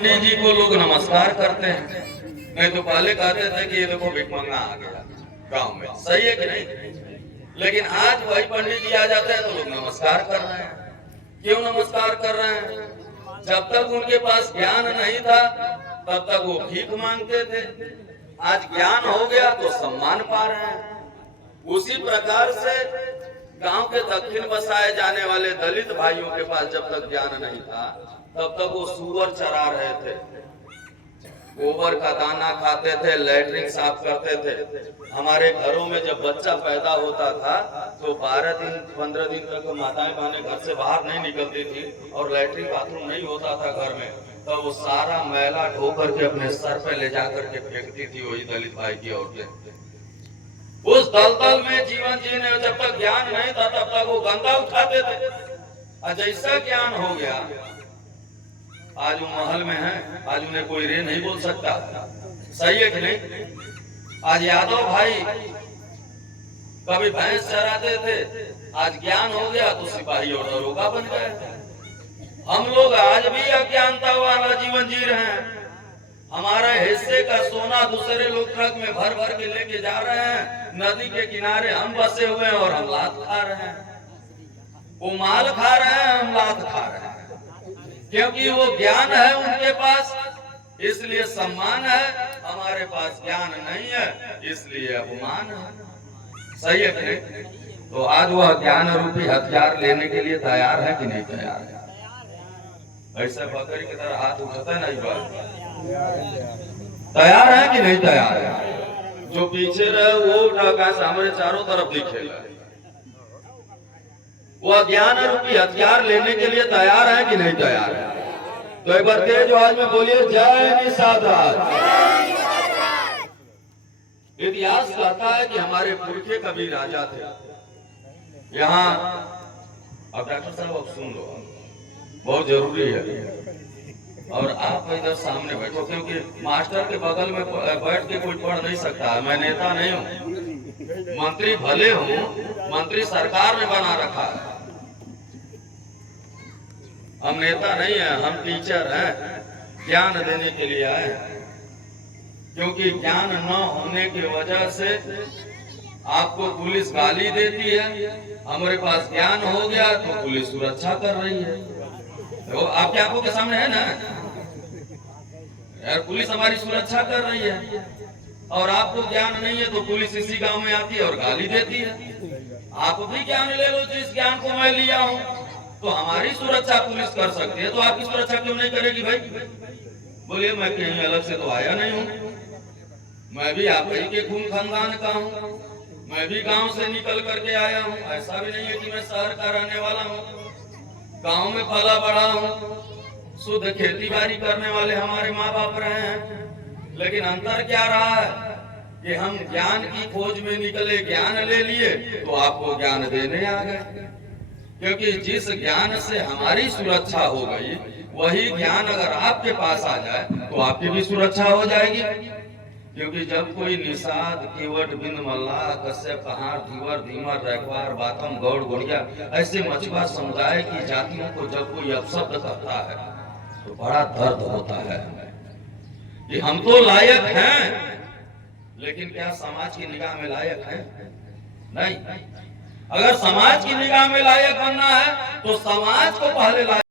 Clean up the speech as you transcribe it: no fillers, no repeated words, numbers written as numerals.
पंडित जी को लोग नमस्कार करते हैं, नहीं तो पहले कहते थे कि ये देखो भिख मंगा आ गया गांव में, सही है कि नहीं? लेकिन आज वही पंडित जी आ जाते हैं तो लोग नमस्कार कर रहे हैं। क्यों नमस्कार कर रहे हैं? जब तक उनके पास ज्ञान नहीं था तब तक वो भीख मांगते थे, आज ज्ञान हो गया तो सम्मान पा रहे हैं। उसी प्रकार से गांव के दक्षिण बसाए जाने वाले दलित भाइयों के पास जब तक ज्ञान नहीं था तब तक वो सुअर चरा रहे थे, गोबर का दाना खाते थे, लैट्रिन साफ करते थे। हमारे घरों में जब बच्चा पैदा होता था तो 12 दिन 15 दिन तक माताएं बहनें घर से बाहर नहीं निकलती थी और लैट्रिन बाथरूम नहीं होता था घर में, तो वो सारा मैला ढो करके अपने सर पे ले जा करके फेंकती थी वही दलित भाई की औरतें। उस दलदल में जीवन जीने जब तक ज्ञान नहीं था तब तक वो गंगा उठाते थे, और जैसा ज्ञान हो गया आज वो महल में है, आज उन्हें कोई रे नहीं बोल सकता, सही है कि नहीं? आज यादव भाई कभी भैंस चराते थे, आज ज्ञान हो गया तो सिपाही और दरोगा बन गए। हम लोग आज भी अज्ञानता वाला जीवन जी रहे हैं। हमारा हिस्से का सोना दूसरे लोग ट्रक में भर भर के लेके जा रहे हैं, नदी के किनारे हम बसे हुए हैं और हम लात खा रहे हैं। वो माल खा रहे हैं, हम लात खा रहे हैं, क्योंकि वो ज्ञान है उनके पास इसलिए सम्मान है, हमारे पास ज्ञान नहीं है इसलिए अपमान है, सही है कि नहीं? तो आज वह ज्ञान रूपी हथियार लेने के लिए तैयार है कि नहीं तैयार है? ऐसे बकरी की तरह हाथ उठाता है, नहीं बात तैयार है कि नहीं तैयार है? जो पीछे रहे वो उठा हमारे चारों तरफ दिखेगा। वो ज्ञान रूपी हथियार लेने के लिए तैयार है कि नहीं तैयार है? तो एक बार तेज आवाज में बोलिए जय निषाद राज। इतिहास कहता है कि हमारे पुरखे कभी राजा थे। यहाँ अब डॉक्टर साहब अब सुन लो, बहुत जरूरी है, और आप इधर सामने बैठो क्योंकि मास्टर के बगल में बैठ के कोई पढ़ नहीं सकता। मैं नेता नहीं हूँ, मंत्री भले हूँ, मंत्री सरकार ने बना रखा है, हम नेता नहीं है, हम टीचर हैं, ज्ञान देने के लिए आए हैं। क्योंकि ज्ञान न होने की वजह से आपको पुलिस गाली देती है, हमारे पास ज्ञान हो गया तो पुलिस सुरक्षा कर रही है। तो आपकी आंखों के सामने है ना यार, पुलिस हमारी सुरक्षा कर रही है, और आपको ज्ञान नहीं है तो पुलिस इसी गांव में आती है और गाली देती है। आप भी ज्ञान ले लो, जिस ज्ञान को मैं लिया हूँ, तो हमारी सुरक्षा पुलिस कर सकती है, तो आपकी सुरक्षा क्यों नहीं करेगी भाई? बोलिए मैं कहीं अलग से तो आया नहीं हूँ, मैं भी आप ही के खून खानदान का हूँ, मैं भी गांव से निकल करके आया हूँ। ऐसा भी नहीं है कि मैं शहर का रहने वाला हूँ, गांव में पला बड़ा हूँ, शुद्ध खेती बाड़ी करने वाले हमारे माँ बाप रहे हैं। लेकिन अंतर क्या रहा है कि हम ज्ञान की खोज में निकले, ज्ञान ले लिए तो आपको ज्ञान देने आ गए, क्योंकि जिस ज्ञान से हमारी सुरक्षा हो गई वही ज्ञान अगर आपके पास आ जाए तो आपकी भी सुरक्षा हो जाएगी। क्योंकि जब कोई निषाद, केवट, बिंद, मल्लाह, कश्यप, कहार, धीवर, धीमर, रैकवार, बातम, गौड़, गोड़िया ऐसे मछुआरा समुदाय की जातियों को जब कोई अपशब्द करता है तो बड़ा दर्द होता है कि हम तो लायक हैं, लेकिन क्या समाज की निगाह में लायक हैं? नहीं। अगर समाज की निगाह में लायक बनना है तो समाज को पहले लायक